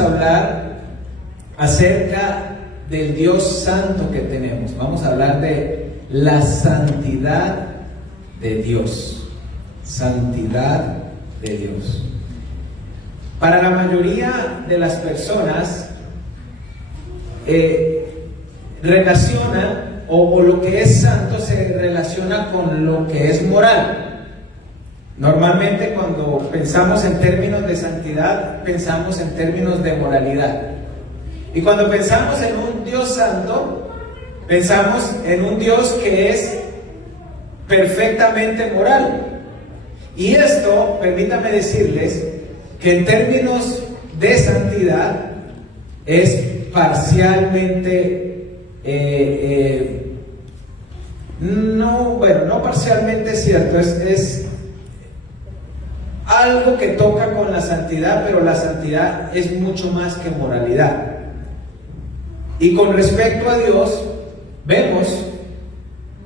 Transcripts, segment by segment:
a hablar acerca del Dios santo que tenemos. Vamos a hablar de la santidad de Dios. Santidad de Dios. Para la mayoría de las personas, relaciona o lo que es santo se relaciona con lo que es moral. Normalmente cuando pensamos en términos de santidad, pensamos en términos de moralidad. Y cuando pensamos en un Dios santo, pensamos en un Dios que es perfectamente moral. Y esto, permítame decirles, que en términos de santidad es parcialmente, no parcialmente cierto, es algo que toca con la santidad, pero la santidad es mucho más que moralidad. Y con respecto a Dios, vemos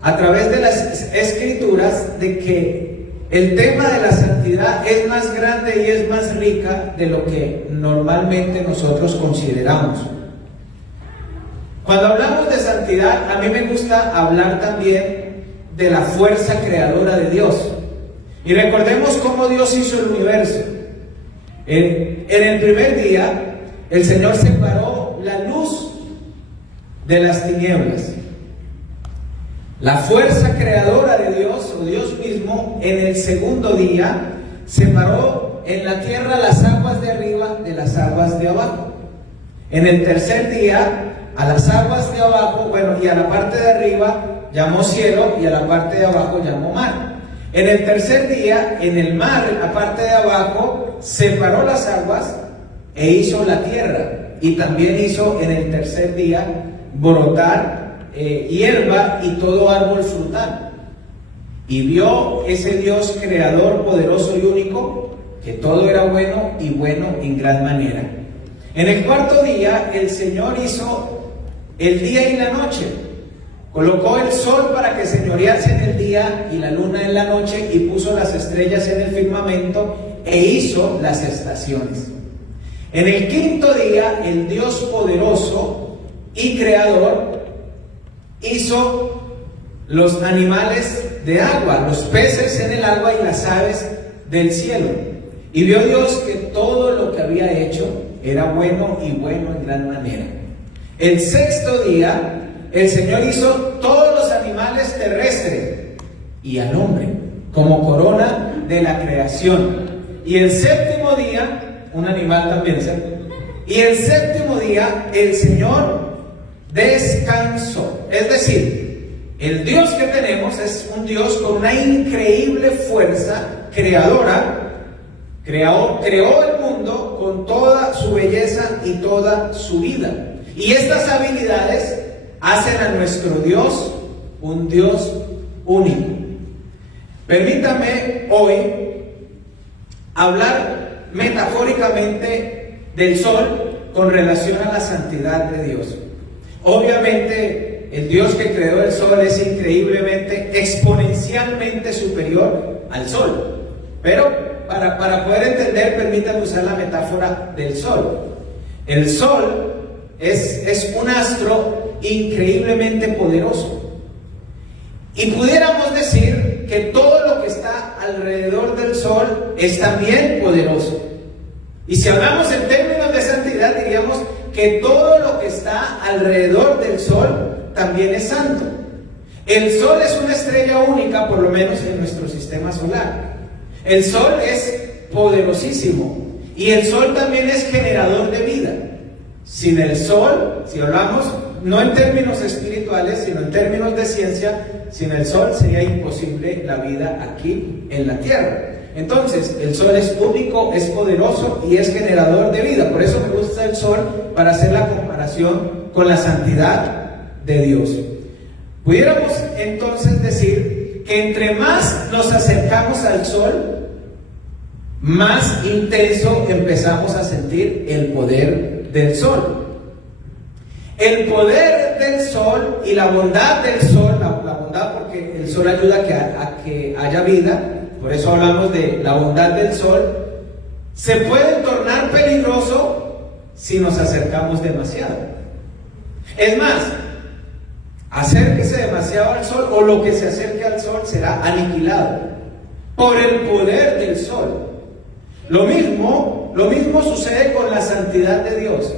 a través de las Escrituras de que el tema de la santidad es más grande y es más rica de lo que normalmente nosotros consideramos. Cuando hablamos de santidad, a mí me gusta hablar también de la fuerza creadora de Dios. Y recordemos cómo Dios hizo el universo. En el primer día, el Señor separó la luz de las tinieblas. La fuerza creadora de Dios, o Dios mismo, en el segundo día, separó en la tierra las aguas de arriba de las aguas de abajo. En el tercer día, a las aguas de abajo, y a la parte de arriba llamó cielo, y a la parte de abajo llamó mar. En el tercer día, en el mar, en la parte de abajo, separó las aguas e hizo la tierra. Y también hizo en el tercer día brotar hierba y todo árbol frutal. Y vio ese Dios creador, poderoso y único, que todo era bueno y bueno en gran manera. En el cuarto día, el Señor hizo el día y la noche. Colocó el sol para que señorease en el día y la luna en la noche, y puso las estrellas en el firmamento e hizo las estaciones. En el quinto día, el Dios poderoso y creador hizo los animales de agua, los peces en el agua y las aves del cielo. Y vio Dios que todo lo que había hecho era bueno y bueno en gran manera. El sexto día, el Señor hizo todos los animales terrestres y al hombre como corona de la creación. Y el séptimo día, un animal también, ¿cierto? Y el séptimo día, el Señor descansó. Es decir, el Dios que tenemos es un Dios con una increíble fuerza creadora. Creó el mundo con toda su belleza y toda su vida. Y estas habilidades hacen a nuestro Dios un Dios único. Permítame hoy hablar metafóricamente del sol con relación a la santidad de Dios. Obviamente, el Dios que creó el sol es increíblemente, exponencialmente superior al sol. Pero para poder entender, permítanme usar la metáfora del sol. El sol es un astro increíblemente poderoso. Y pudiéramos decir que todo lo que está alrededor del sol es también poderoso. Y si hablamos en términos de santidad, diríamos que todo lo que está alrededor del sol también es santo. El sol es una estrella única, por lo menos en nuestro sistema solar. El sol es poderosísimo y el sol también es generador de vida. Sin el sol, si hablamos no en términos espirituales, sino en términos de ciencia, sin el sol sería imposible la vida aquí en la tierra. Entonces, el sol es único, es poderoso y es generador de vida. Por eso me gusta el sol, para hacer la comparación con la santidad de Dios. Pudiéramos entonces decir que entre más nos acercamos al sol, más intenso empezamos a sentir el poder del sol. El poder del sol y la bondad del sol, la bondad porque el sol ayuda a que haya vida, por eso hablamos de la bondad del sol, se puede tornar peligroso si nos acercamos demasiado. Es más, acérquese demasiado al sol, o lo que se acerque al sol será aniquilado por el poder del sol. Lo mismo sucede con la santidad de Dios.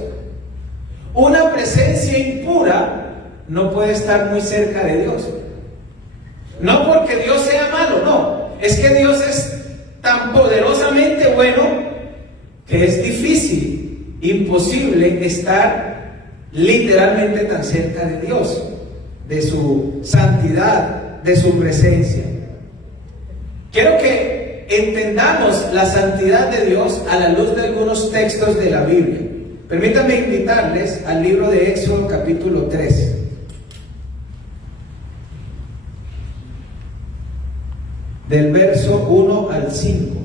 Una presencia impura no puede estar muy cerca de Dios. No porque Dios sea malo, no. Es que Dios es tan poderosamente bueno que es difícil, imposible estar literalmente tan cerca de Dios, de su santidad, de su presencia. Quiero que entendamos la santidad de Dios a la luz de algunos textos de la Biblia. Permítanme invitarles al libro de Éxodo capítulo 3. Del verso 1 al 5.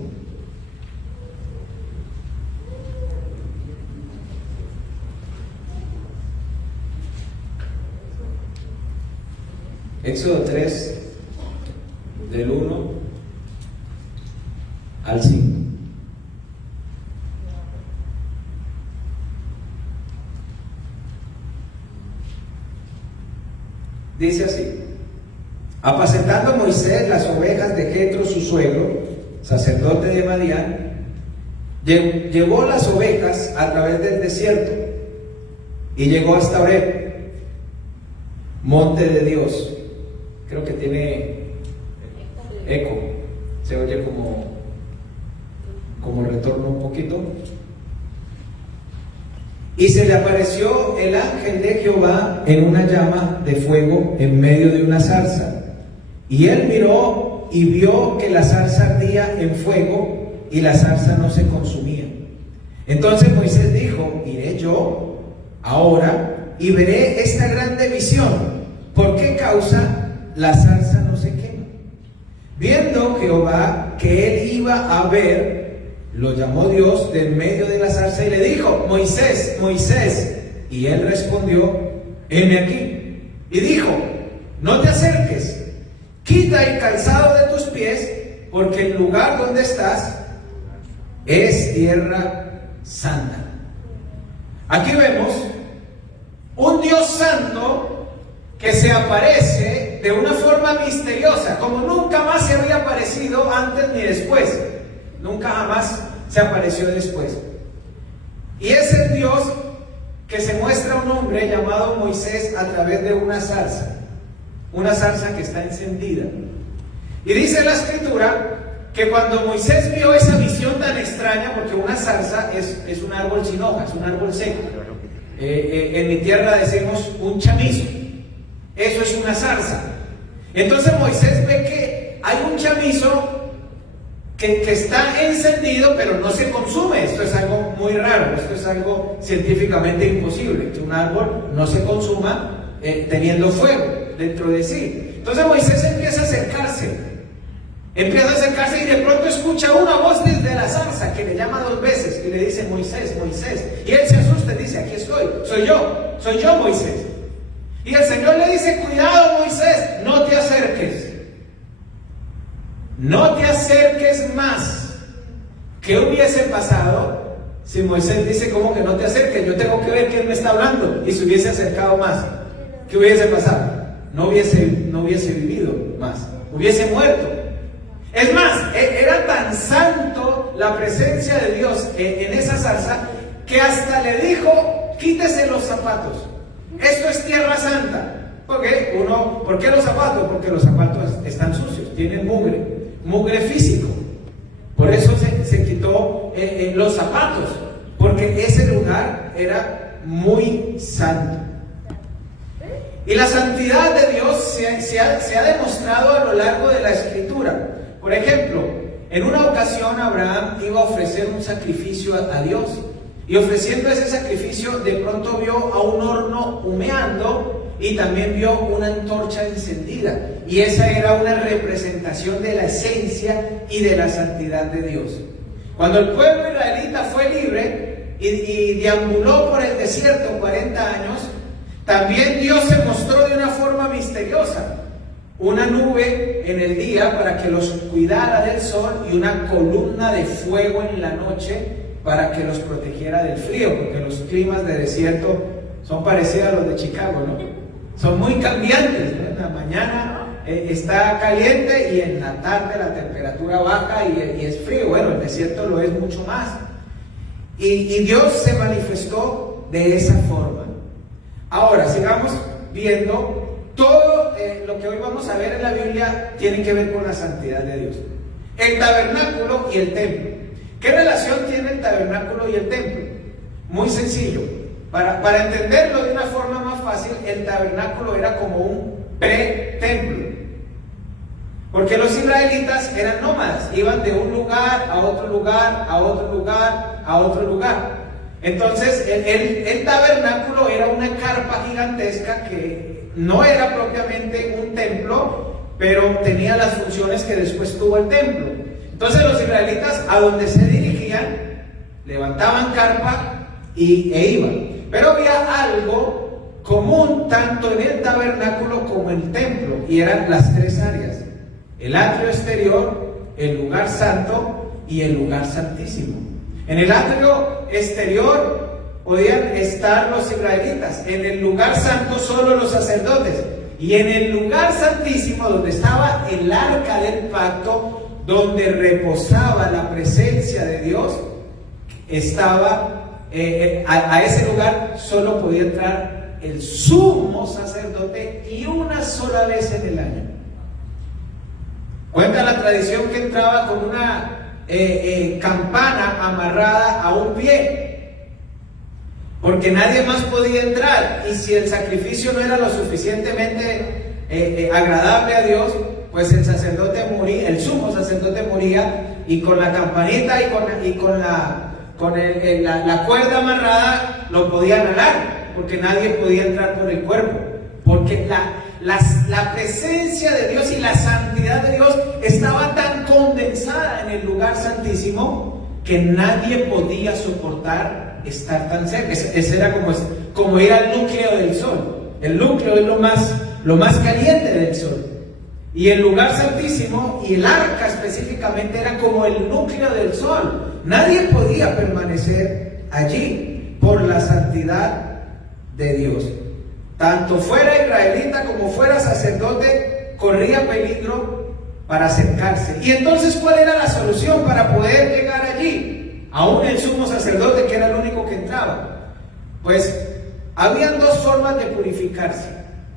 Éxodo 3, del 1 al 5. Dice así: apacentando Moisés las ovejas de Jetro su suegro, sacerdote de Madián, llevó las ovejas a través del desierto y llegó hasta Horeb, monte de Dios. Creo que tiene eco, se oye como retorno un poquito. Y se le apareció el ángel de Jehová en una llama de fuego en medio de una zarza. Y él miró y vio que la zarza ardía en fuego y la zarza no se consumía. Entonces Moisés dijo: iré yo ahora y veré esta grande visión. ¿Por qué causa la zarza no se quema? Viendo Jehová que él iba a ver, lo llamó Dios de en medio de la zarza y le dijo: Moisés, Moisés. Y él respondió: heme aquí. Y dijo: no te acerques, quita el calzado de tus pies, porque el lugar donde estás es tierra santa. Aquí vemos un Dios santo que se aparece de una forma misteriosa, como nunca más se había aparecido antes ni después. Nunca jamás se apareció después. Y es el Dios que se muestra a un hombre llamado Moisés a través de una zarza que está encendida. Y dice la escritura que cuando Moisés vio esa visión tan extraña, porque una zarza es un árbol sin hojas, es un árbol seco. En mi tierra decimos un chamizo. Eso es una zarza. Entonces Moisés ve que hay un chamizo que está encendido, pero no se consume. Esto es algo muy raro, esto es algo científicamente imposible, que un árbol no se consuma teniendo fuego dentro de sí. Entonces Moisés empieza a acercarse y de pronto escucha una voz desde la zarza que le llama 2 veces y le dice: Moisés, Moisés. Y él se asusta y dice: aquí estoy, soy yo Moisés. Y el Señor le dice: cuidado Moisés, no te acerques. No te acerques más. ¿Qué hubiese pasado si Moisés dice: ¿cómo que no te acerques? Yo tengo que ver quién me está hablando. Y se hubiese acercado más. ¿Qué hubiese pasado? No hubiese vivido más. Hubiese muerto. Es más, era tan santo la presencia de Dios en esa zarza que hasta le dijo: quítese los zapatos. Esto es tierra santa. ¿Por qué los zapatos? Porque los zapatos están sucios, tienen mugre físico. Por eso se quitó los zapatos, porque ese lugar era muy santo. Y la santidad de Dios se ha demostrado a lo largo de la Escritura. Por ejemplo, en una ocasión Abraham iba a ofrecer un sacrificio a Dios, y ofreciendo ese sacrificio de pronto vio a un horno humeando y también vio una antorcha encendida, y esa era una representación de la esencia y de la santidad de Dios. Cuando el pueblo israelita fue libre y deambuló por el desierto 40 años, también Dios se mostró de una forma misteriosa: una nube en el día para que los cuidara del sol y una columna de fuego en la noche para que los protegiera del frío, porque los climas de desierto son parecidos a los de Chicago, ¿no? Son muy cambiantes, ¿no? En la mañana está caliente y en la tarde la temperatura baja y es frío. Bueno, el desierto lo es mucho más. Y Dios se manifestó de esa forma. Ahora, sigamos viendo. Todo lo que hoy vamos a ver en la Biblia tiene que ver con la santidad de Dios. El tabernáculo y el templo. ¿Qué relación tiene el tabernáculo y el templo? Muy sencillo. Para entenderlo de una forma más fácil, el tabernáculo era como un pre-templo. Porque los israelitas eran nómadas, iban de un lugar a otro lugar, a otro lugar, a otro lugar. Entonces el tabernáculo era una carpa gigantesca que no era propiamente un templo, pero tenía las funciones que después tuvo el templo. Entonces los israelitas, a donde se dirigían, levantaban carpa e iban. Pero había algo común tanto en el tabernáculo como en el templo, y eran las tres áreas: el atrio exterior, el lugar santo y el lugar santísimo. En el atrio exterior podían estar los israelitas, en el lugar santo solo los sacerdotes, y en el lugar santísimo, donde estaba el arca del pacto, donde reposaba la presencia de Dios, estaba a ese lugar solo podía entrar el sumo sacerdote, y una sola vez en el año. Cuenta la tradición que entraba con una campana amarrada a un pie, porque nadie más podía entrar, y si el sacrificio no era lo suficientemente agradable a Dios, pues el sacerdote moría, el sumo sacerdote moría, y con la campanita y con la cuerda amarrada lo podían alar, porque nadie podía entrar por el cuerpo, porque la presencia de Dios y la santidad de Dios estaba tan condensada en el lugar santísimo que nadie podía soportar estar tan cerca. Ese era como ir al núcleo del sol. El núcleo es lo más caliente del sol. Y el lugar santísimo y el arca específicamente era como el núcleo del sol. Nadie podía permanecer allí por la santidad de Dios. Tanto fuera israelita como fuera sacerdote, corría peligro para acercarse. Y entonces, ¿cuál era la solución para poder llegar allí? Aún el sumo sacerdote, que era el único que entraba. Pues habían dos formas de purificarse.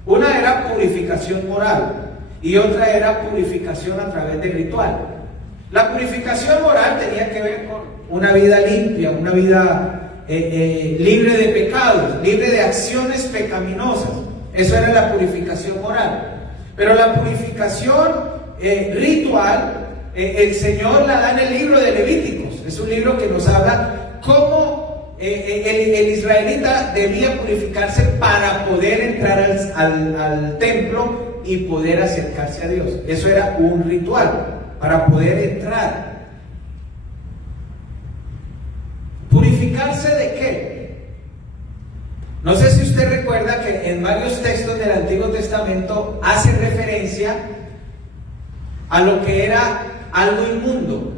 Una era purificación moral y otra era purificación a través del ritual. La purificación moral tenía que ver con una vida limpia, una vida libre de pecados, libre de acciones pecaminosas. Eso era la purificación moral. Pero la purificación ritual, el Señor la da en el libro de Levíticos. Es un libro que nos habla cómo el israelita debía purificarse para poder entrar al templo y poder acercarse a Dios. Eso era un ritual para poder entrar. ¿Purificarse de qué? No sé si usted recuerda que en varios textos del Antiguo Testamento hace referencia a lo que era algo inmundo.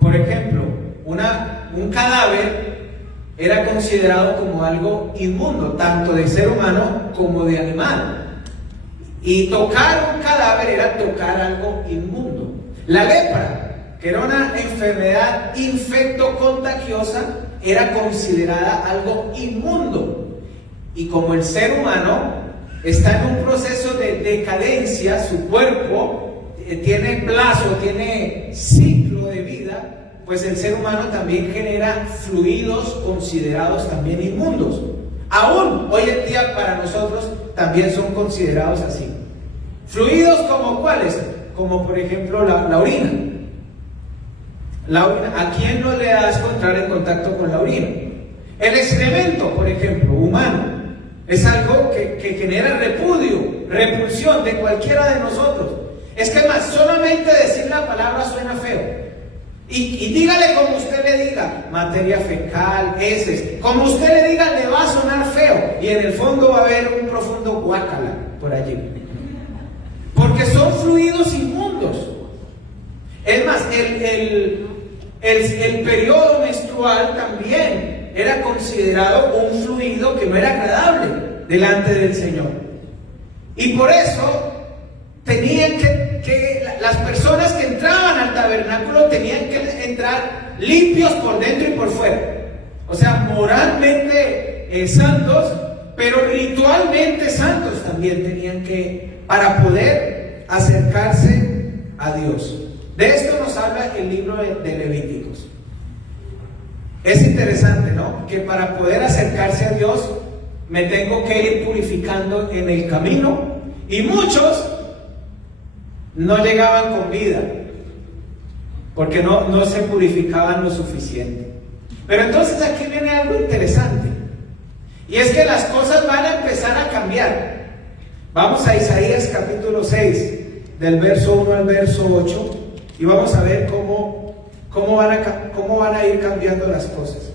Por ejemplo, un cadáver era considerado como algo inmundo, tanto de ser humano como de animal. Y tocar un cadáver era tocar algo inmundo. La lepra, que era una enfermedad infectocontagiosa, era considerada algo inmundo. Y como el ser humano está en un proceso de decadencia, su cuerpo tiene plazo, tiene ciclo de vida, pues el ser humano también genera fluidos considerados también inmundos. Aún hoy en día para nosotros también son considerados así. Fluidos como ¿cuáles? Como por ejemplo la orina. ¿A quién no le das entrar en contacto con la orina? El excremento, por ejemplo, humano, es algo que genera repudio, repulsión de cualquiera de nosotros. Es que más, solamente decir la palabra suena feo. Y dígale como usted le diga, materia fecal, heces, como usted le diga, le va a sonar feo. Y en el fondo va a haber un profundo guácala por allí. Porque son fluidos inmundos. Es más, el periodo menstrual también era considerado un fluido que no era agradable delante del Señor. Y por eso tenían que las personas que entraban al tabernáculo tenían que entrar limpios por dentro y por fuera. O sea, moralmente santos, pero ritualmente santos también tenían que, para poder acercarse a Dios. De esto nos habla el libro de Levíticos. Es interesante, ¿no? Que para poder acercarse a Dios me tengo que ir purificando en el camino, y muchos no llegaban con vida porque no se purificaban lo suficiente. Pero entonces aquí viene algo interesante, y es que las cosas van a empezar a cambiar. Vamos a Isaías capítulo 6, del verso 1 al verso 8, y vamos a ver cómo van a ir cambiando las cosas.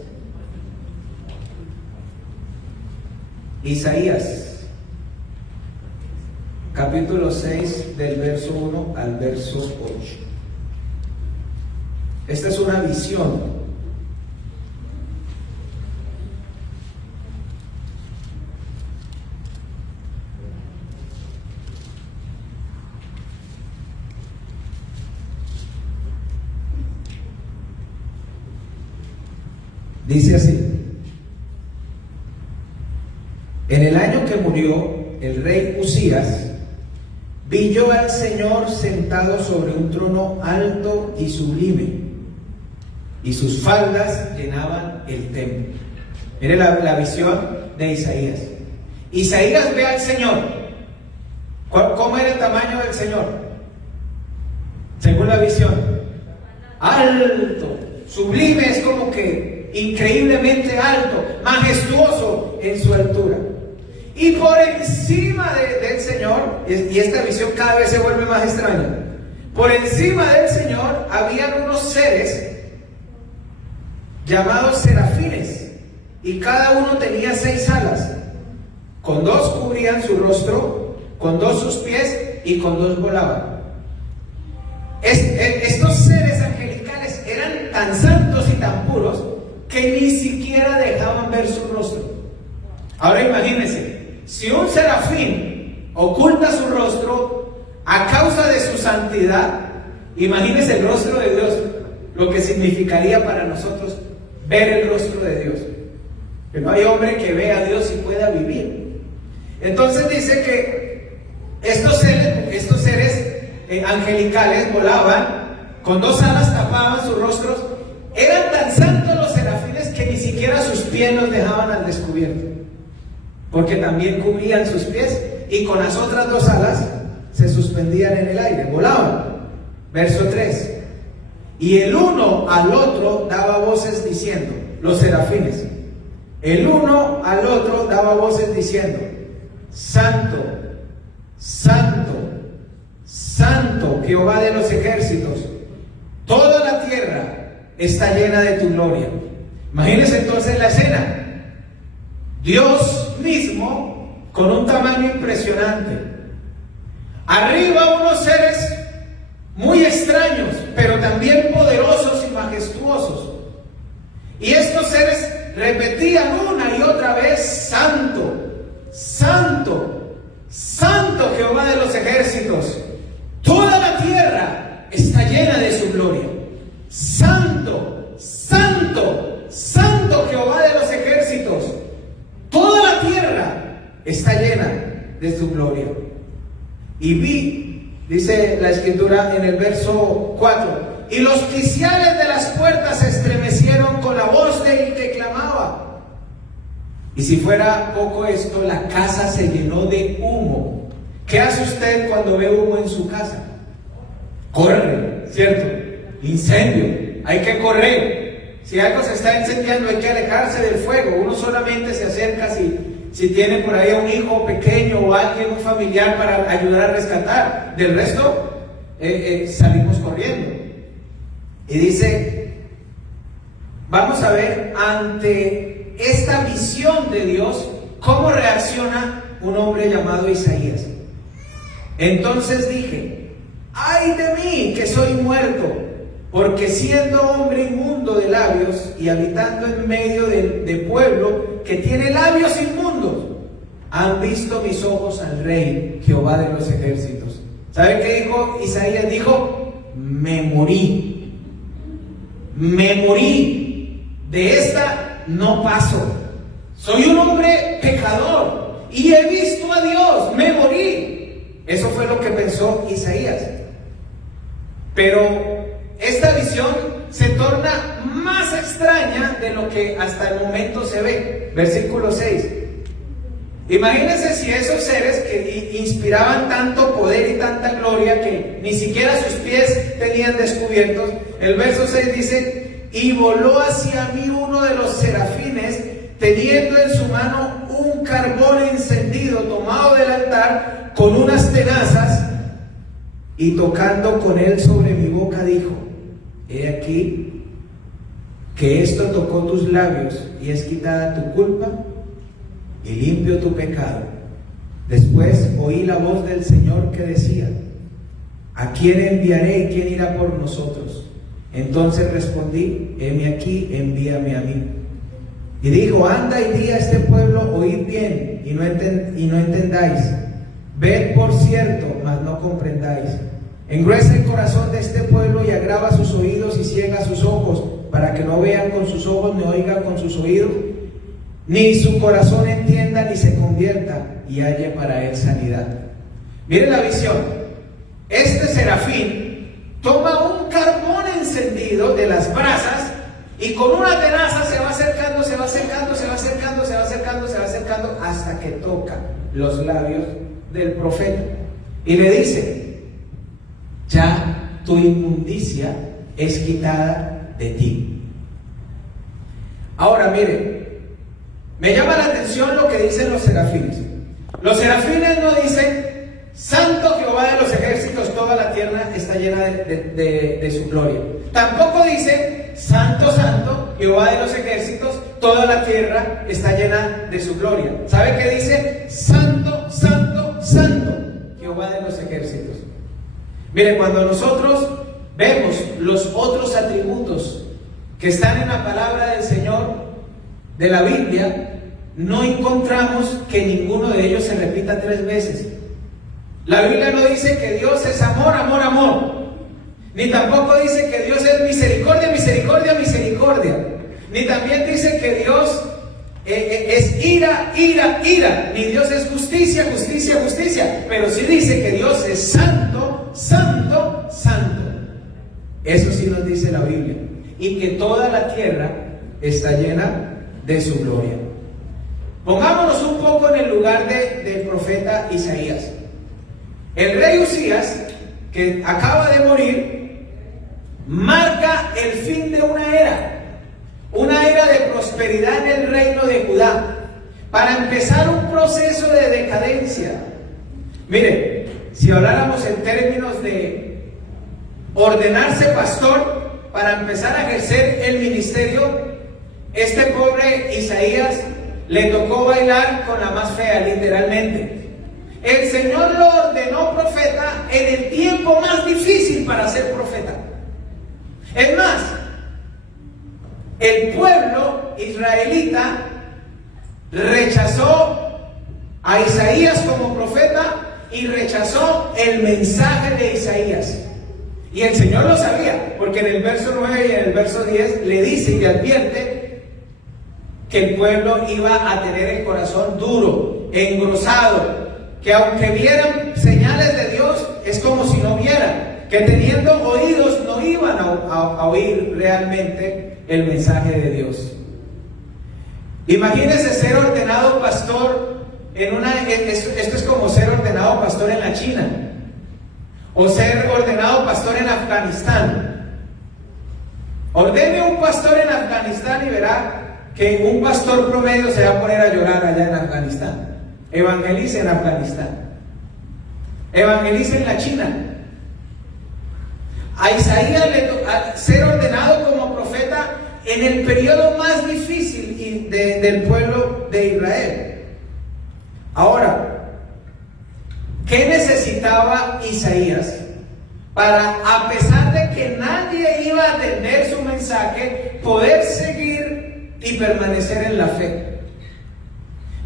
Isaías capítulo 6, del verso 1 al verso 8. Esta es una visión. Dice así: en el año que murió el rey Uzías, vi yo al Señor sentado sobre un trono alto y sublime, y sus faldas llenaban el templo. Mire la visión de Isaías. Isaías ve al Señor. ¿Cómo era el tamaño del Señor? Según la visión, alto, sublime, es como que increíblemente alto, majestuoso en su altura. Y por encima del Señor, y esta visión cada vez se vuelve más extraña, por encima del Señor habían unos seres llamados serafines, y cada uno tenía 6 alas, con 2 cubrían su rostro, con 2 sus pies, y con 2 volaban. Estos seres angelicales eran tan santos y tan puros que ni siquiera dejaban ver su rostro. Ahora imagínense, si un serafín oculta su rostro a causa de su santidad, imagínense el rostro de Dios, lo que significaría para nosotros ver el rostro de Dios. Que no hay hombre que vea a Dios y pueda vivir. Entonces dice que estos seres angelicales volaban, con 2 alas tapaban sus rostros. Eran tan santos los serafines que ni siquiera sus pies los dejaban al descubierto, porque también cubrían sus pies, y con las otras 2 alas se suspendían en el aire, volaban. Verso 3: y el uno al otro daba voces diciendo, los serafines, el uno al otro daba voces diciendo: Santo, Santo, Santo, Jehová de los ejércitos, toda la tierra está llena de tu gloria. Imagínense entonces la escena. Dios mismo con un tamaño impresionante. Arriba unos seres muy extraños, pero también poderosos y majestuosos. Y estos seres repetían una y otra vez: Santo, Santo, Santo Jehová de los ejércitos, toda la tierra está llena de su gloria. Santo, Santo, Santo Jehová de los ejércitos, toda la tierra está llena de su gloria. Y vi, dice la escritura en el verso 4, y los quiciales de las puertas se estremecieron con la voz del que clamaba. Y si fuera poco esto, la casa se llenó de humo. ¿Qué hace usted cuando ve humo en su casa? Corre, ¿cierto? Incendio, hay que correr. Si algo se está incendiando, hay que alejarse del fuego. Uno solamente se acerca si tiene por ahí un hijo pequeño o alguien, un familiar, para ayudar a rescatar. Del resto, salimos corriendo. Y dice, vamos a ver ante esta visión de Dios, cómo reacciona un hombre llamado Isaías. Entonces dije: ay de mí, que soy muerto, porque siendo hombre inmundo de labios y habitando en medio de pueblo que tiene labios inmundos, han visto mis ojos al Rey, Jehová de los ejércitos. ¿Sabe qué dijo Isaías? Dijo, me morí, de esta no paso. Soy un hombre pecador y he visto a Dios, me morí. Eso fue lo que pensó Isaías. Pero esta visión se torna más extraña de lo que hasta el momento se ve. Versículo 6. Imagínense si esos seres que inspiraban tanto poder y tanta gloria que ni siquiera sus pies tenían descubiertos. El verso 6 dice, y voló hacia mí uno de los serafines, teniendo en su mano un carbón encendido tomado del altar con unas tenazas, y tocando con él sobre mi boca dijo, he aquí que esto tocó tus labios y es quitada tu culpa y limpio tu pecado. Después oí la voz del Señor que decía, ¿a quién enviaré y quién irá por nosotros? Entonces respondí, heme aquí, envíame a mí. Y dijo, anda y di a este pueblo, oíd bien y no entendáis. Ved por cierto, mas no comprendáis. Engruesa el corazón de este pueblo y agrava sus oídos y ciega sus ojos, para que no vean con sus ojos, ni oigan con sus oídos, ni su corazón entienda, ni se convierta y halle para él sanidad. Miren la visión. Este serafín toma un carbón encendido de las brasas y con una tenaza se va acercando, se va acercando, se va acercando, se va acercando, se va acercando, hasta que toca los labios del profeta y le dice, ya tu inmundicia es quitada de ti. Ahora miren, me llama la atención lo que dicen los serafines. Los serafines no dicen, Santo Jehová de los ejércitos, toda la tierra está llena de su gloria. Tampoco dicen, Santo, Santo, Jehová de los ejércitos, toda la tierra está llena de su gloria. ¿Sabe qué dice? Santo, Santo, Santo, Jehová de los ejércitos. Mire, cuando nosotros vemos los otros atributos que están en la palabra del Señor, de la Biblia, no encontramos que ninguno de ellos se repita 3 veces. La Biblia no dice que Dios es amor, amor, amor. Ni tampoco dice que Dios es misericordia, misericordia, misericordia. Ni también dice que Dios es ira, ira, ira. Ni Dios es justicia, justicia, justicia. Pero sí dice que Dios es santo, santo, santo. Eso sí nos dice la Biblia. Y que toda la tierra está llena de su gloria. Pongámonos un poco en el lugar del profeta Isaías. El rey Usías, que acaba de morir, marca el fin de una era de prosperidad en el reino de Judá, para empezar un proceso de decadencia. Mire, si habláramos en términos de ordenarse pastor para empezar a ejercer el ministerio, este pobre Isaías le tocó bailar con la más fea, literalmente. El Señor lo ordenó profeta en el tiempo más difícil para ser profeta. Es más, el pueblo israelita rechazó a Isaías como profeta y rechazó el mensaje de Isaías. Y el Señor lo sabía, porque en el verso 9 y en el verso 10 le dice y le advierte que el pueblo iba a tener el corazón duro, engrosado, que aunque vieran señales de Dios, es como si no vieran, que teniendo oídos no iban a oír realmente el mensaje de Dios. Imagínense ser ordenado pastor esto es como ser ordenado pastor en la China, o ser ordenado pastor en Afganistán. Ordene un pastor en Afganistán y verá que un pastor promedio se va a poner a llorar allá en Afganistán. Evangelice en Afganistán, evangelice en la China. A Isaías le tocó ser ordenado como profeta en el periodo más difícil del pueblo de Israel. Ahora, ¿qué necesitaba Isaías para, a pesar de que nadie iba a atender su mensaje, poder seguir y permanecer en la fe.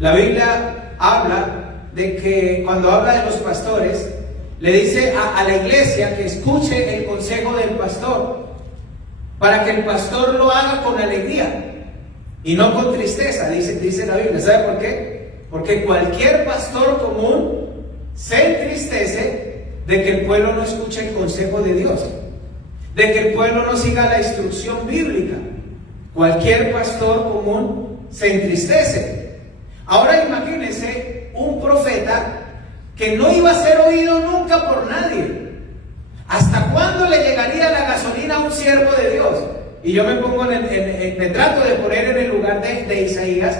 La Biblia habla de que cuando habla de los pastores, le dice a la iglesia que escuche el consejo del pastor, para que el pastor lo haga con alegría y no con tristeza, dice la Biblia. ¿Sabe por qué? Porque cualquier pastor común se entristece de que el pueblo no escuche el consejo de Dios, de que el pueblo no siga la instrucción bíblica. Cualquier pastor común se entristece. Ahora imagínense un profeta que no iba a ser oído nunca por nadie. ¿Hasta cuándo le llegaría la gasolina a un siervo de Dios? Y yo me pongo me trato de poner en el lugar de Isaías,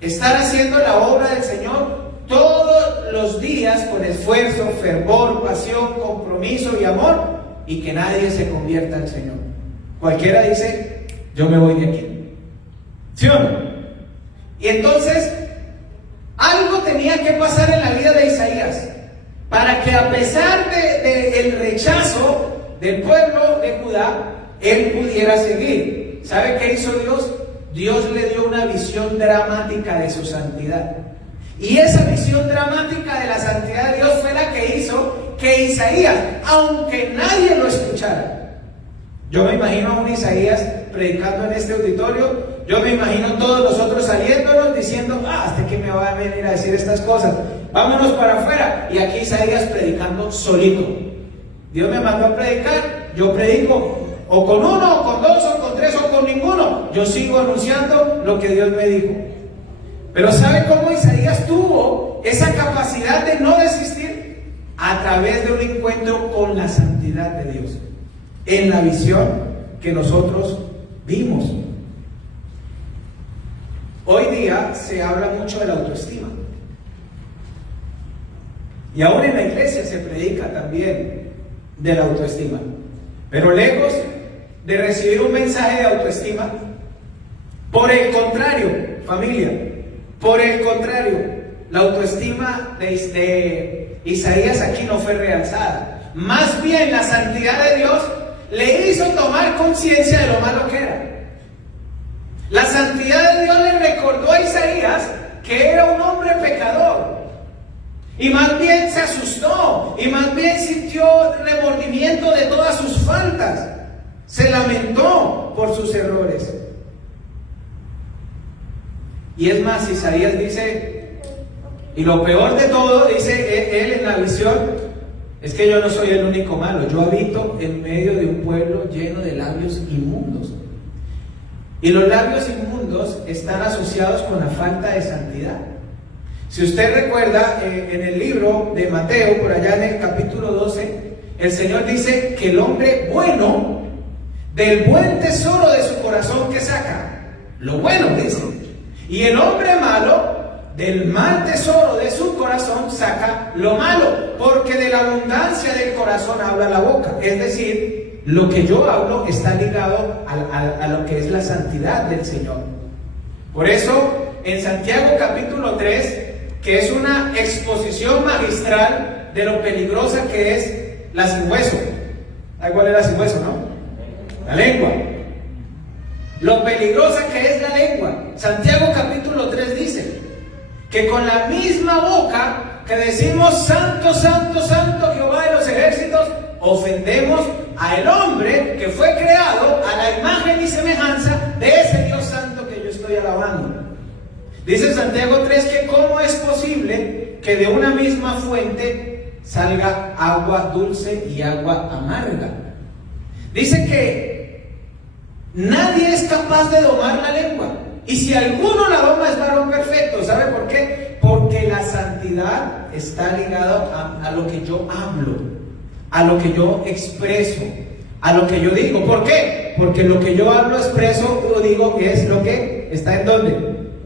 estar haciendo la obra del Señor todos los días con esfuerzo, fervor, pasión, compromiso y amor, y que nadie se convierta al Señor. Cualquiera dice, yo me voy de aquí. ¿Sí o no? Y entonces, algo tenía que pasar en la vida de Isaías, para que a pesar del rechazo del pueblo de Judá, él pudiera seguir. ¿Sabe qué hizo Dios? Dios le dio una visión dramática de su santidad. Y esa visión dramática de la santidad de Dios fue la que hizo que Isaías, aunque nadie lo escuchara, yo me imagino a un Isaías predicando en este auditorio, yo me imagino todos nosotros saliéndonos diciendo, ¿hasta qué me va a venir a decir estas cosas? Vámonos para afuera. Y aquí Isaías predicando solito. Dios me mandó a predicar, yo predico o con uno, o con dos, o con tres, o con ninguno. Yo sigo anunciando lo que Dios me dijo. Pero ¿sabe cómo Isaías tuvo esa capacidad de no desistir? A través de un encuentro con la santidad de Dios, en la visión que nosotros vimos. Hoy día se habla mucho de la autoestima. Y aún en la iglesia se predica también de la autoestima. Pero lejos de recibir un mensaje de autoestima, por el contrario, familia, por el contrario, la autoestima de Isaías aquí no fue realzada. Más bien la santidad de Dios le hizo tomar conciencia de lo malo que era. La santidad de Dios le recordó a Isaías que era un hombre pecador. Y más bien se asustó, y más bien sintió remordimiento de todas sus faltas. Se lamentó por sus errores. Y es más, Isaías dice, y lo peor de todo, dice él en la visión, es que yo no soy el único malo. Yo habito en medio de un pueblo lleno de labios inmundos. Y los labios inmundos están asociados con la falta de santidad. Si usted recuerda, en el libro de Mateo, por allá en el capítulo 12, el Señor dice que el hombre bueno, del buen tesoro de su corazón que saca, lo bueno dice, y el hombre malo, del mal tesoro de su corazón saca lo malo, porque de la abundancia del corazón habla la boca. Es decir, lo que yo hablo está ligado a lo que es la santidad del Señor. Por eso, en Santiago capítulo 3, que es una exposición magistral de lo peligrosa que es la sin hueso. ¿Sabe cuál es la sin hueso, no? La lengua. Lo peligrosa que es la lengua. Santiago capítulo 3 dice que con la misma boca que decimos santo, santo, santo Jehová de los ejércitos, ofendemos al hombre que fue creado a la imagen y semejanza de ese Dios santo que yo estoy alabando. Dice Santiago 3 que cómo es posible que de una misma fuente salga agua dulce y agua amarga. Dice que nadie es capaz de domar la lengua. Y si alguno la doma es varón perfecto. ¿Sabe por qué? Porque la santidad está ligada a lo que yo hablo, a lo que yo expreso, a lo que yo digo. ¿Por qué? Porque lo que yo hablo, expreso o digo es lo que está en ¿dónde?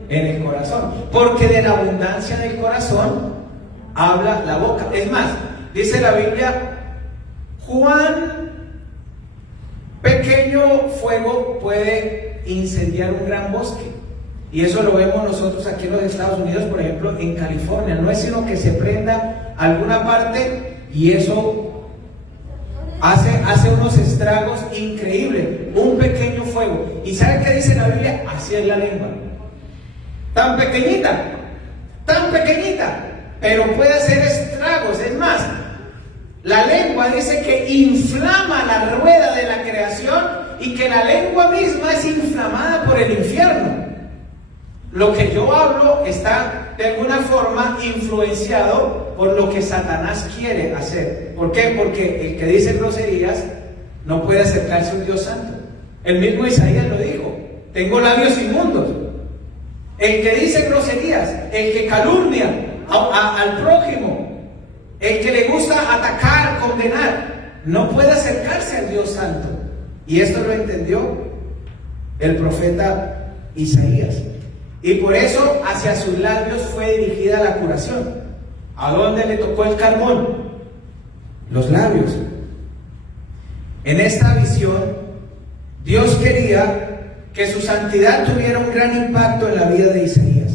En el corazón. Porque de la abundancia del corazón habla la boca. Es más, dice la Biblia, cuán pequeño fuego puede incendiar un gran bosque. Y eso lo vemos nosotros aquí en los Estados Unidos, por ejemplo, en California. No es sino que se prenda alguna parte y eso hace unos estragos increíbles. Un pequeño fuego. ¿Y sabe qué dice la Biblia? Así es la lengua. Tan pequeñita, pero puede hacer estragos. Es más, la lengua dice que inflama la rueda de la creación y que la lengua misma es inflamada por el infierno. Lo que yo hablo está de alguna forma influenciado por lo que Satanás quiere hacer. ¿Por qué? Porque el que dice groserías no puede acercarse a un Dios santo. El mismo Isaías lo dijo: tengo labios inmundos. El que dice groserías, el que calumnia al prójimo, el que le gusta atacar, condenar, no puede acercarse al Dios santo. Y esto lo entendió el profeta Isaías. Y por eso hacia sus labios fue dirigida la curación. ¿A dónde le tocó el carbón? Los labios. En esta visión, Dios quería que su santidad tuviera un gran impacto en la vida de Isaías.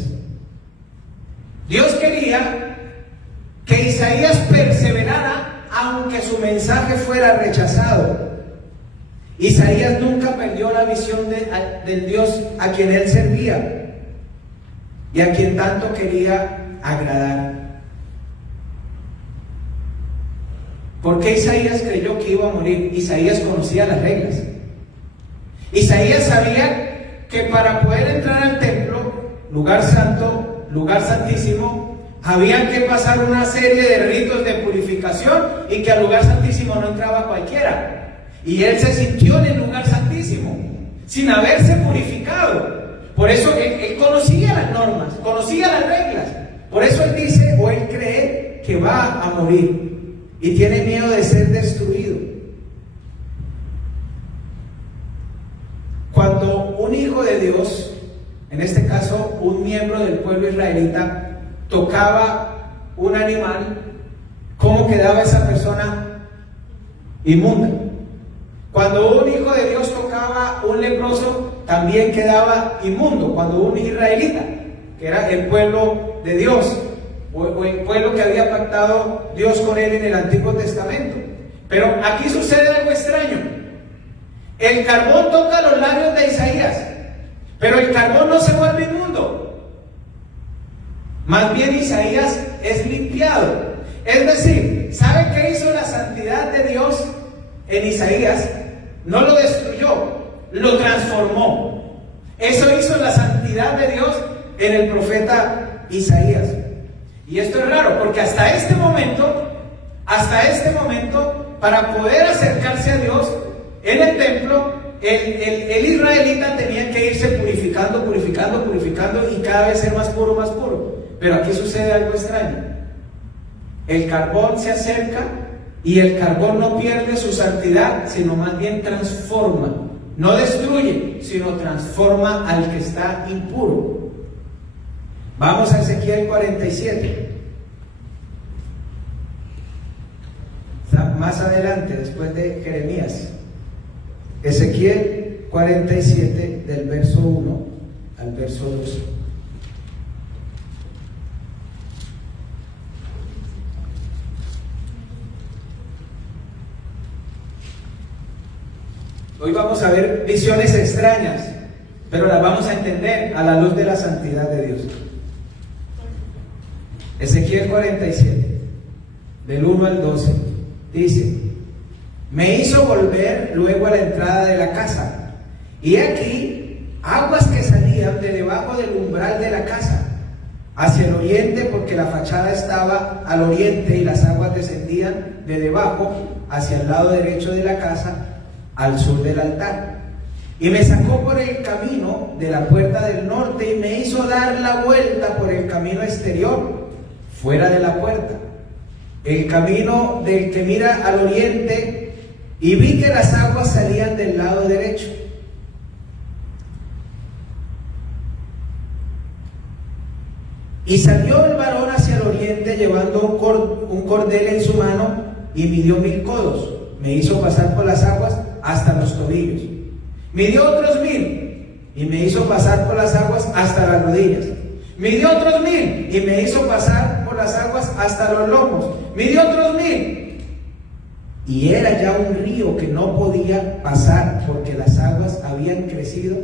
Dios quería que Isaías perseverara aunque su mensaje fuera rechazado. Isaías nunca perdió la visión del Dios a quien él servía y a quien tanto quería agradar. ¿Por qué Isaías creyó que iba a morir? Isaías conocía las reglas. Isaías sabía que para poder entrar al templo, lugar santo, lugar santísimo, habían que pasar una serie de ritos de purificación y que al lugar santísimo no entraba cualquiera. Y él se sintió en el lugar santísimo, sin haberse purificado. Por eso él conocía las normas, conocía las reglas. Por eso él dice, o él cree, que va a morir y tiene miedo de ser destruido. Cuando un hijo de Dios, en este caso un miembro del pueblo israelita, tocaba un animal, ¿cómo quedaba esa persona? Inmunda. Cuando un hijo de Dios tocaba un leproso, también quedaba inmundo. Cuando un israelita, que era el pueblo de Dios, o el pueblo que había pactado Dios con él en el Antiguo Testamento. Pero aquí sucede algo extraño. El carbón toca los labios de Isaías, pero el carbón no se vuelve inmundo. Más bien Isaías es limpiado. Es decir, ¿sabe qué hizo la santidad de Dios en Isaías? No lo destruyó, lo transformó. Eso hizo la santidad de Dios en el profeta Isaías. Y esto es raro, porque hasta este momento, para poder acercarse a Dios en el templo, el israelita tenía que irse purificando y cada vez ser más puro. Pero aquí sucede algo extraño. El carbón se acerca y el carbón no pierde su santidad, sino más bien transforma. No destruye, sino transforma al que está impuro. Vamos a Ezequiel 47. Está más adelante, después de Jeremías. Ezequiel 47, del verso 1 al verso 2. Hoy vamos a ver visiones extrañas, pero las vamos a entender a la luz de la santidad de Dios. Ezequiel 47, del 1 al 12, dice: me hizo volver luego a la entrada de la casa, y aquí aguas que salían de debajo del umbral de la casa, hacia el oriente, porque la fachada estaba al oriente, y las aguas descendían de debajo hacia el lado derecho de la casa, al sur del altar. Y me sacó por el camino de la puerta del norte y me hizo dar la vuelta por el camino exterior, fuera de la puerta, el camino del que mira al oriente, y vi que las aguas salían del lado derecho. Y salió el varón hacia el oriente llevando un cordel en su mano y midió 1000 codos. Me hizo pasar por las aguas hasta los tobillos. Midió otros 1000 y me hizo pasar por las aguas hasta las rodillas. Midió otros 1000 y me hizo pasar por las aguas hasta los lomos. Midió otros 1000 y era ya un río que no podía pasar porque las aguas habían crecido,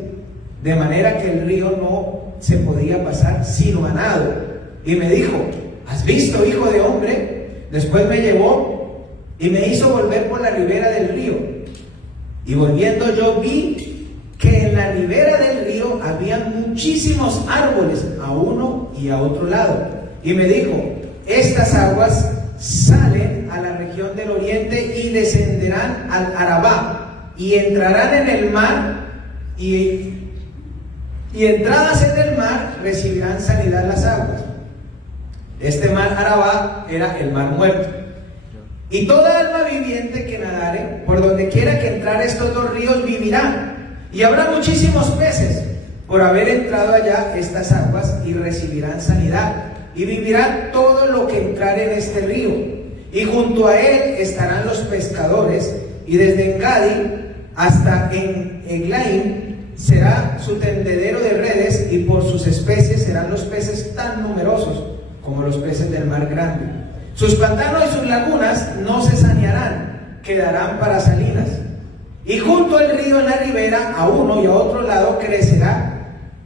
de manera que el río no se podía pasar sino a nado. Y me dijo: ¿has visto, hijo de hombre? Después me llevó y me hizo volver por la ribera del río. Y volviendo yo vi que en la ribera del río había muchísimos árboles a uno y a otro lado. Y me dijo: estas aguas salen a la región del oriente y descenderán al Arabá y entrarán en el mar, y entradas en el mar recibirán sanidad las aguas. Este mar Arabá era el mar muerto. Y toda alma viviente que nadare por donde quiera que entrar estos dos ríos vivirá. Y habrá muchísimos peces por haber entrado allá estas aguas, y recibirán sanidad. Y vivirá todo lo que entrare en este río. Y junto a él estarán los pescadores, y desde Engadi hasta en Eglaim será su tendedero de redes, y por sus especies serán los peces tan numerosos como los peces del mar grande. Sus pantanos y sus lagunas no se sanearán, quedarán para salinas. Y junto al río en la ribera, a uno y a otro lado, crecerá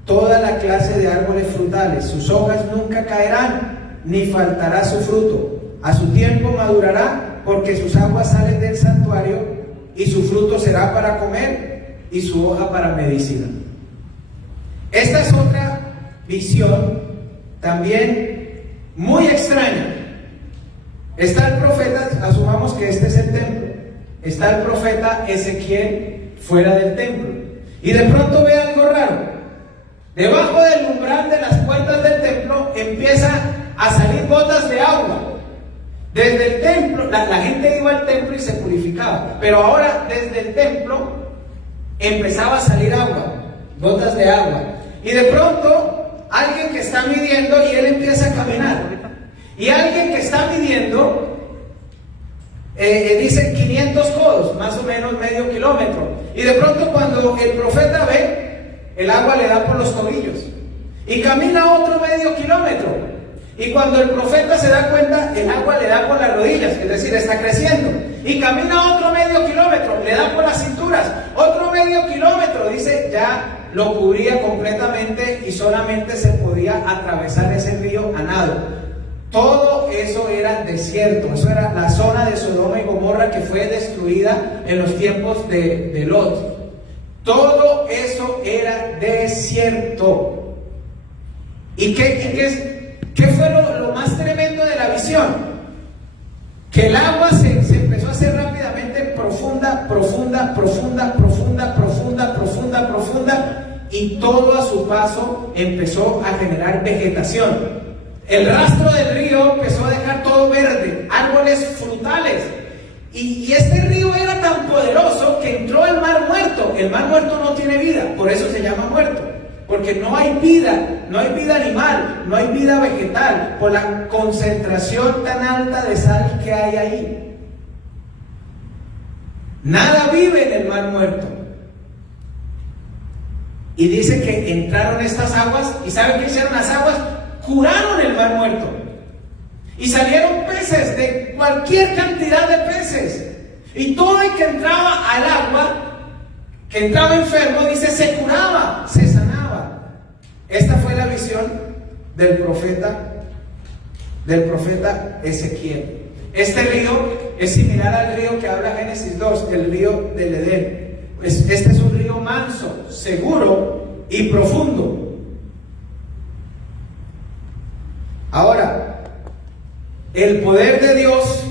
toda la clase de árboles frutales. Sus hojas nunca caerán, ni faltará su fruto. A su tiempo madurará, porque sus aguas salen del santuario, y su fruto será para comer, y su hoja para medicina. Esta es otra visión también muy extraña. Está el profeta, asumamos que este es el templo, está el profeta Ezequiel fuera del templo, y de pronto ve algo raro. Debajo del umbral de las puertas del templo empieza a salir gotas de agua. Desde el templo, la gente iba al templo y se purificaba, pero ahora desde el templo empezaba a salir agua, gotas de agua. Y de pronto alguien que está midiendo, y él empieza a caminar. Y alguien que está midiendo dice 500 codos, más o menos medio kilómetro. Y de pronto cuando el profeta ve, el agua le da por los tobillos. Y camina otro medio kilómetro. Y cuando el profeta se da cuenta, el agua le da por las rodillas, es decir, está creciendo. Y camina otro medio kilómetro, le da por las cinturas. Otro medio kilómetro, dice, ya lo cubría completamente y solamente se podía atravesar ese río a nado. Todo eso era desierto, eso era la zona de Sodoma y Gomorra que fue destruida en los tiempos de Lot. Todo eso era desierto. ¿Y qué fue lo más tremendo de la visión? Que el agua se empezó a hacer rápidamente profunda, y todo a su paso empezó a generar vegetación. El rastro del río empezó a dejar todo verde, árboles frutales. Y este río era tan poderoso que entró al mar muerto. El mar muerto no tiene vida, por eso se llama muerto. Porque no hay vida animal, no hay vida vegetal, por la concentración tan alta de sal que hay ahí. Nada vive en el mar muerto. Y dice que entraron estas aguas, ¿y saben qué hicieron las aguas? Curaron el mar muerto. Y salieron peces, de cualquier cantidad de peces. Y todo el que entraba al agua, que entraba enfermo, dice, se curaba, se sanaba. Esta fue la visión del profeta Ezequiel. Este río es similar al río que habla Génesis 2, el río del Edén. Este es un río manso, seguro y profundo. Ahora, el poder de Dios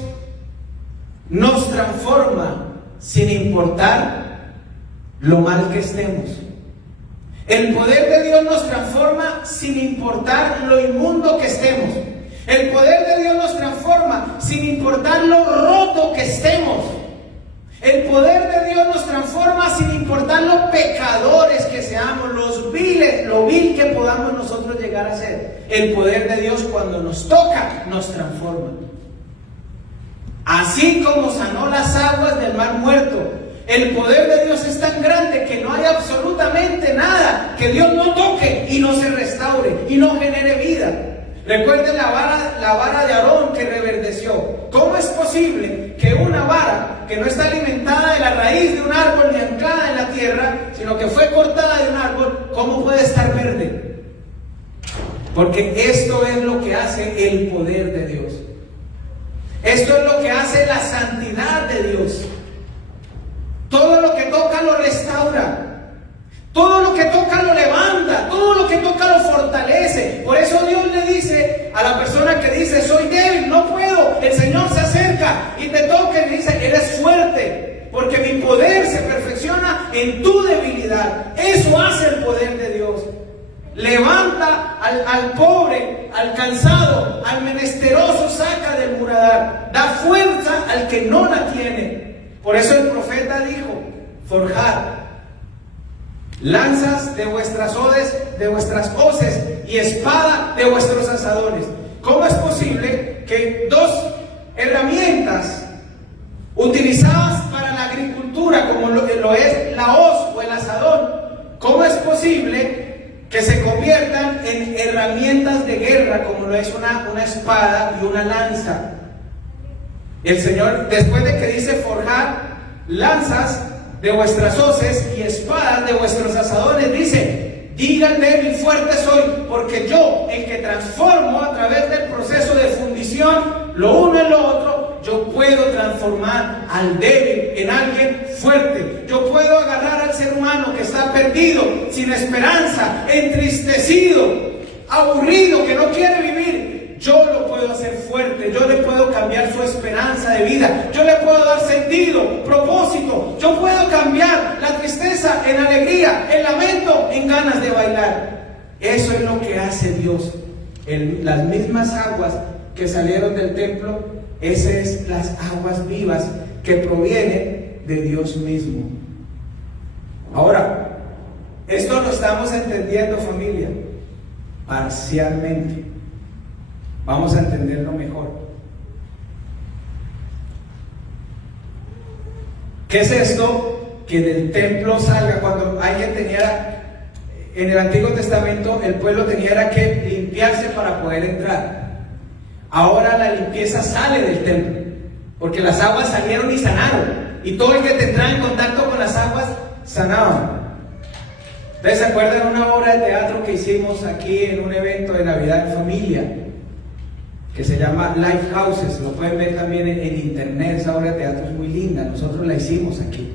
nos transforma sin importar lo mal que estemos. El poder de Dios nos transforma sin importar lo inmundo que estemos. El poder de Dios nos transforma sin importar lo roto que estemos. El poder de Dios nos transforma sin importar los pecadores que seamos, los viles, lo vil que podamos nosotros llegar a ser. El poder de Dios cuando nos toca, nos transforma. Así como sanó las aguas del mar muerto, el poder de Dios es tan grande que no hay absolutamente nada que Dios no toque y no se restaure y no genere vida. Recuerden la vara de Aarón que reverdeció. ¿Cómo es posible que una vara que no está alimentada de la raíz de un árbol ni anclada en la tierra, sino que fue cortada de un árbol, ¿cómo puede estar verde? Porque esto es lo que hace el poder de Dios. Esto es lo que hace la santidad de Dios. Todo lo que toca lo restaura. Todo lo que toca lo levanta, todo lo que toca lo fortalece. Por eso Dios le dice a la persona que dice, soy débil, no puedo. El Señor se acerca y te toca y le dice, eres fuerte, porque mi poder se perfecciona en tu debilidad. Eso hace el poder de Dios. Levanta al pobre, al cansado, al menesteroso saca del muradar. Da fuerza al que no la tiene. Por eso el profeta dijo, forjad lanzas de vuestras hoces y espada de vuestros asadores. ¿Cómo es posible que dos herramientas utilizadas para la agricultura, como lo es la hoz o el asadón, cómo es posible que se conviertan en herramientas de guerra, como lo es una espada y una lanza? El Señor, después de que dice forjar lanzas de vuestras hoces y espadas de vuestros asadores, dice, diga el débil, fuerte soy, porque yo, el que transformo a través del proceso de fundición lo uno en lo otro, yo puedo transformar al débil en alguien fuerte. Yo puedo agarrar al ser humano que está perdido, sin esperanza, entristecido, aburrido, que no quiere vivir. Yo lo puedo hacer fuerte, yo le puedo cambiar su esperanza de vida, yo le puedo dar sentido, propósito, yo puedo cambiar la tristeza en alegría, el lamento en ganas de bailar. Eso es lo que hace Dios. Las mismas aguas que salieron del templo, esas es las aguas vivas que provienen de Dios mismo. Ahora, esto lo estamos entendiendo, familia, parcialmente. Vamos a entenderlo mejor. ¿Qué es esto? Que del templo salga. Cuando alguien tenía, en el Antiguo Testamento, el pueblo tenía que limpiarse para poder entrar. Ahora la limpieza sale del templo, porque las aguas salieron y sanaron. Y todo el que entraba en contacto con las aguas, sanaban. ¿Ustedes se acuerdan de una obra de teatro que hicimos aquí en un evento de Navidad en familia? Que se llama Life Houses, lo pueden ver también en internet. Esa obra de teatro es muy linda, nosotros la hicimos aquí.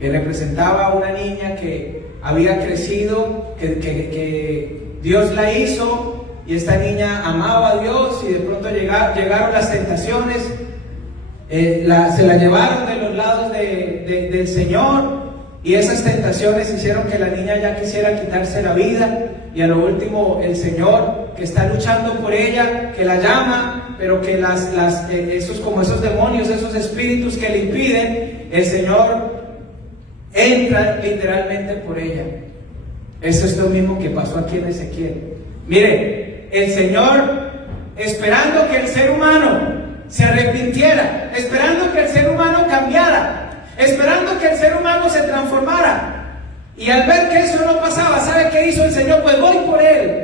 Que representaba a una niña que había crecido, que Dios la hizo, y esta niña amaba a Dios, y de pronto llegaron las tentaciones, se la llevaron de los lados del Señor, y esas tentaciones hicieron que la niña ya quisiera quitarse la vida, y a lo último el Señor, que está luchando por ella, que la llama, pero que esos demonios, esos espíritus que le impiden, el Señor entra literalmente por ella. Eso es lo mismo que pasó aquí en Ezequiel. Mire, el Señor, esperando que el ser humano se arrepintiera, esperando que el ser humano cambiara, esperando que el ser humano se transformara, y al ver que eso no pasaba, ¿sabe qué hizo el Señor? Pues voy por él.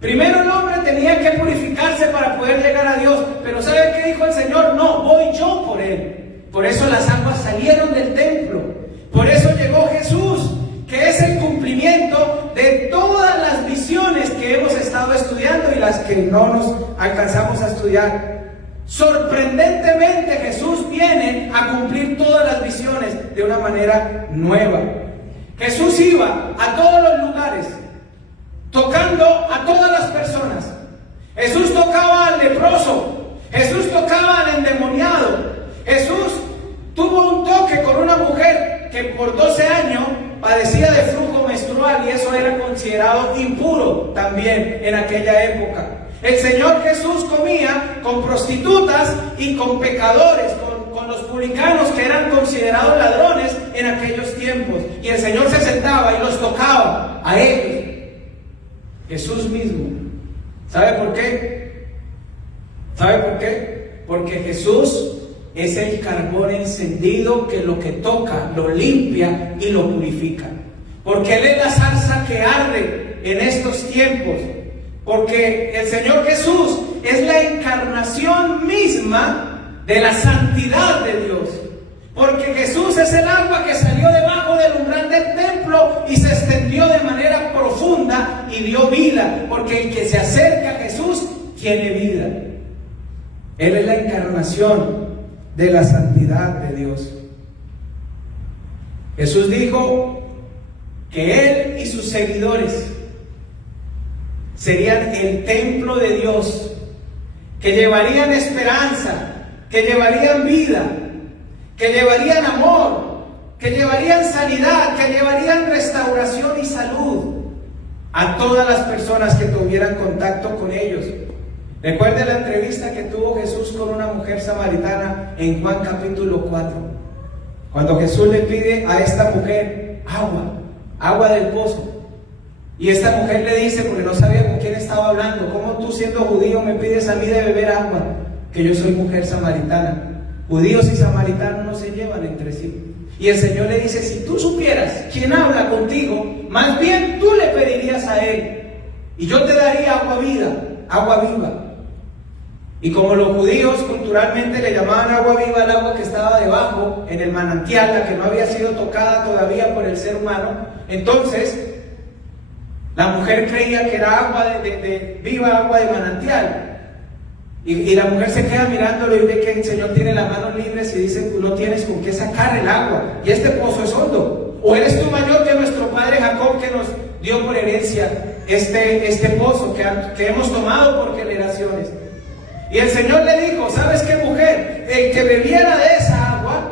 Primero el hombre tenía que purificarse para poder llegar a Dios, pero ¿sabe qué dijo el Señor? No, voy yo por él. Por eso las aguas salieron del templo, por eso llegó Jesús, que es el cumplimiento de todas las visiones que hemos estado estudiando y las que no nos alcanzamos a estudiar. Sorprendentemente Jesús viene a cumplir todas las visiones de una manera nueva. Jesús iba a todos los lugares, tocando a todas las personas. Jesús tocaba al leproso, Jesús tocaba al endemoniado. Jesús tuvo un toque con una mujer que por 12 años padecía de flujo menstrual, y eso era considerado impuro también en aquella época. El Señor Jesús comía con prostitutas y con pecadores, con los publicanos, que eran considerados ladrones en aquellos tiempos, y el Señor se sentaba y los tocaba a ellos. Jesús mismo. ¿Sabe por qué? ¿Sabe por qué? Porque Jesús es el carbón encendido que lo que toca lo limpia y lo purifica. Porque Él es la salsa que arde en estos tiempos. Porque el Señor Jesús es la encarnación misma de la santidad de Dios. Porque Jesús es el agua que salió debajo del umbral del templo y se extendió de manera profunda y dio vida. Porque el que se acerca a Jesús tiene vida. Él es la encarnación de la santidad de Dios. Jesús dijo que Él y sus seguidores serían el templo de Dios, que llevarían esperanza, que llevarían vida, que llevarían amor, que llevarían sanidad, que llevarían restauración y salud a todas las personas que tuvieran contacto con ellos. Recuerde la entrevista que tuvo Jesús con una mujer samaritana en Juan capítulo 4, cuando Jesús le pide a esta mujer agua del pozo. Y esta mujer le dice, porque no sabía con quién estaba hablando: ¿cómo tú, siendo judío, me pides a mí de beber agua? Que yo soy mujer samaritana. Judíos y samaritanos no se llevan entre sí. Y el Señor le dice: si tú supieras quién habla contigo, más bien tú le pedirías a Él, y yo te daría agua viva. Y como los judíos culturalmente le llamaban agua viva al agua que estaba debajo, en el manantial, la que no había sido tocada todavía por el ser humano, entonces la mujer creía que era agua viva, agua de manantial. Y la mujer se queda mirándolo y ve que el Señor tiene las manos libres y dice: tú no tienes con qué sacar el agua, y este pozo es hondo. ¿O eres tú mayor que nuestro padre Jacob, que nos dio por herencia este pozo que hemos tomado por generaciones? Y el Señor le dijo: ¿sabes qué, mujer? El que bebiera de esa agua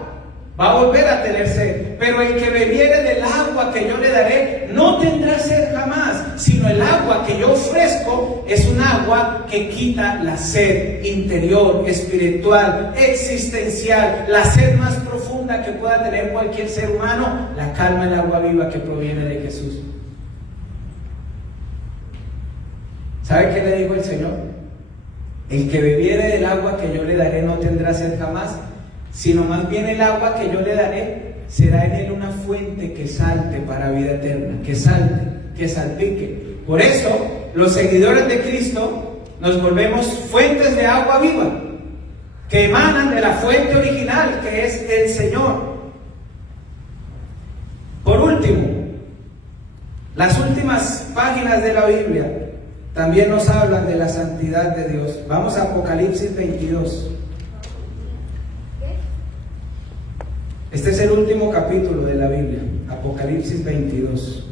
va a volver a tener sed, pero el que bebiere del agua que yo le daré no tendrá sed jamás, sino el agua que yo ofrezco es un agua que quita la sed interior, espiritual, existencial, la sed más profunda que pueda tener cualquier ser humano. La calma el agua viva que proviene de Jesús. ¿Sabe qué le dijo el Señor? El que bebiere del agua que yo le daré no tendrá sed jamás, sino más bien el agua que yo le daré será en él una fuente que salte para vida eterna, que salte, que salpique. Por eso, los seguidores de Cristo nos volvemos fuentes de agua viva, que emanan de la fuente original, que es el Señor. Por último, las últimas páginas de la Biblia también nos hablan de la santidad de Dios. Vamos a Apocalipsis 22. Este es el último capítulo de la Biblia, Apocalipsis 22.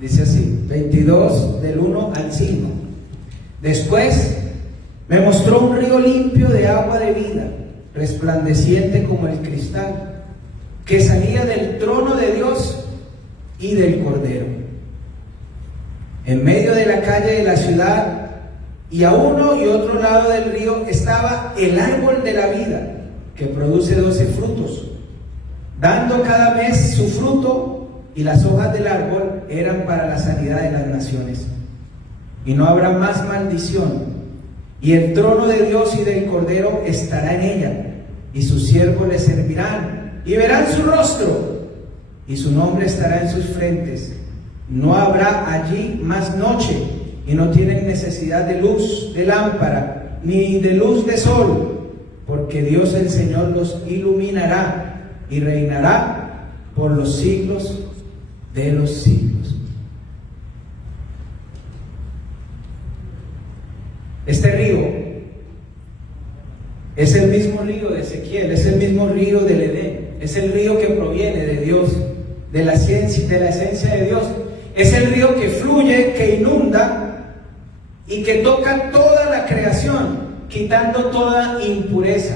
Dice así, 22 del 1 al 5. Después me mostró un río limpio de agua de vida, resplandeciente como el cristal, que salía del trono de Dios y del Cordero. En medio de la calle de la ciudad, y a uno y otro lado del río, estaba el árbol de la vida, que produce 12 frutos, dando cada mes su fruto, y las hojas del árbol eran para la sanidad de las naciones. Y no habrá más maldición, y el trono de Dios y del Cordero estará en ella, y sus siervos le servirán, y verán su rostro, y su nombre estará en sus frentes. No habrá allí más noche, y no tienen necesidad de luz de lámpara, ni de luz de sol, porque Dios el Señor los iluminará, y reinará por los siglos de los siglos. Este río es el mismo río de Ezequiel, es el mismo río del Edén, es el río que proviene de Dios, de la esencia de Dios. Es el río que fluye, que inunda y que toca toda la creación, quitando toda impureza.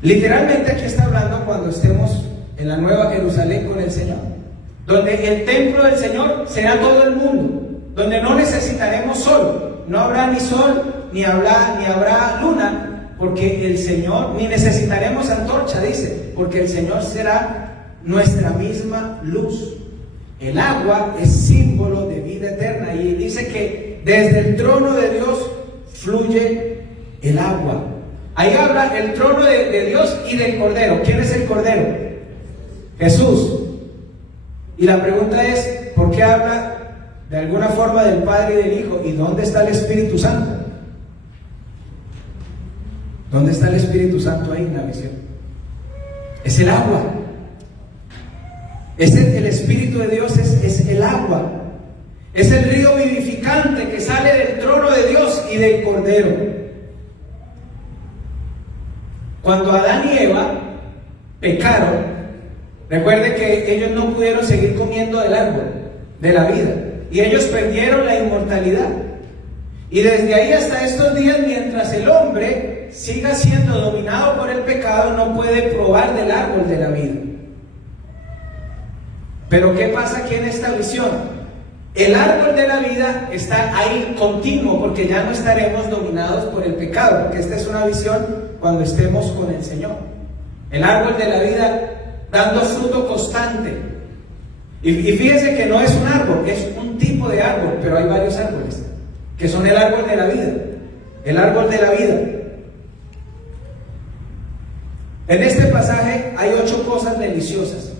Literalmente aquí está hablando cuando estemos en la Nueva Jerusalén con el Señor, donde el templo del Señor será todo el mundo, donde no necesitaremos sol, no habrá ni sol, ni habrá luna, porque el Señor, ni necesitaremos antorcha, dice, porque el Señor será nuestra misma luz. El agua es símbolo de vida eterna y dice que desde el trono de Dios fluye el agua. Ahí habla el trono de Dios y del Cordero. ¿Quién es el Cordero? Jesús. Y la pregunta es, ¿por qué habla de alguna forma del Padre y del Hijo? ¿Y dónde está el Espíritu Santo? ¿Dónde está el Espíritu Santo ahí en la visión? Es el agua. El Espíritu de Dios es el agua. Es el río vivificante que sale del trono de Dios y del Cordero. Cuando Adán y Eva pecaron, recuerde que ellos no pudieron seguir comiendo del árbol de la vida y ellos perdieron la inmortalidad. Y desde ahí hasta estos días, mientras el hombre siga siendo dominado por el pecado, no puede probar del árbol de la vida. Pero ¿qué pasa aquí en esta visión? El árbol de la vida está ahí continuo, porque ya no estaremos dominados por el pecado, porque esta es una visión cuando estemos con el Señor. El árbol de la vida dando fruto constante. Y fíjense que no es un árbol, es un tipo de árbol, pero hay varios árboles, que son el árbol de la vida. El árbol de la vida. En este pasaje hay 8 cosas deliciosas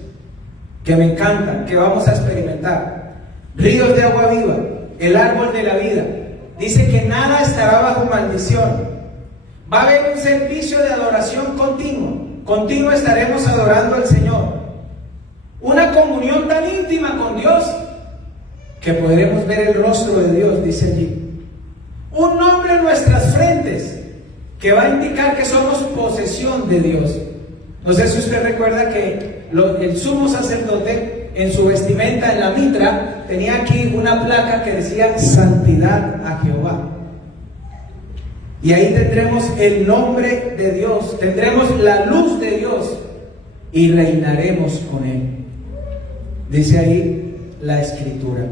que me encantan, que vamos a experimentar. Ríos de agua viva, el árbol de la vida. Dice que nada estará bajo maldición. Va a haber un servicio de adoración continuo. Continuo estaremos adorando al Señor. Una comunión tan íntima con Dios que podremos ver el rostro de Dios, dice allí. Un nombre en nuestras frentes que va a indicar que somos posesión de Dios. No sé si usted recuerda que el sumo sacerdote en su vestimenta, en la mitra, tenía aquí una placa que decía santidad a Jehová. Y ahí tendremos el nombre de Dios, tendremos la luz de Dios y reinaremos con Él. Dice ahí la Escritura.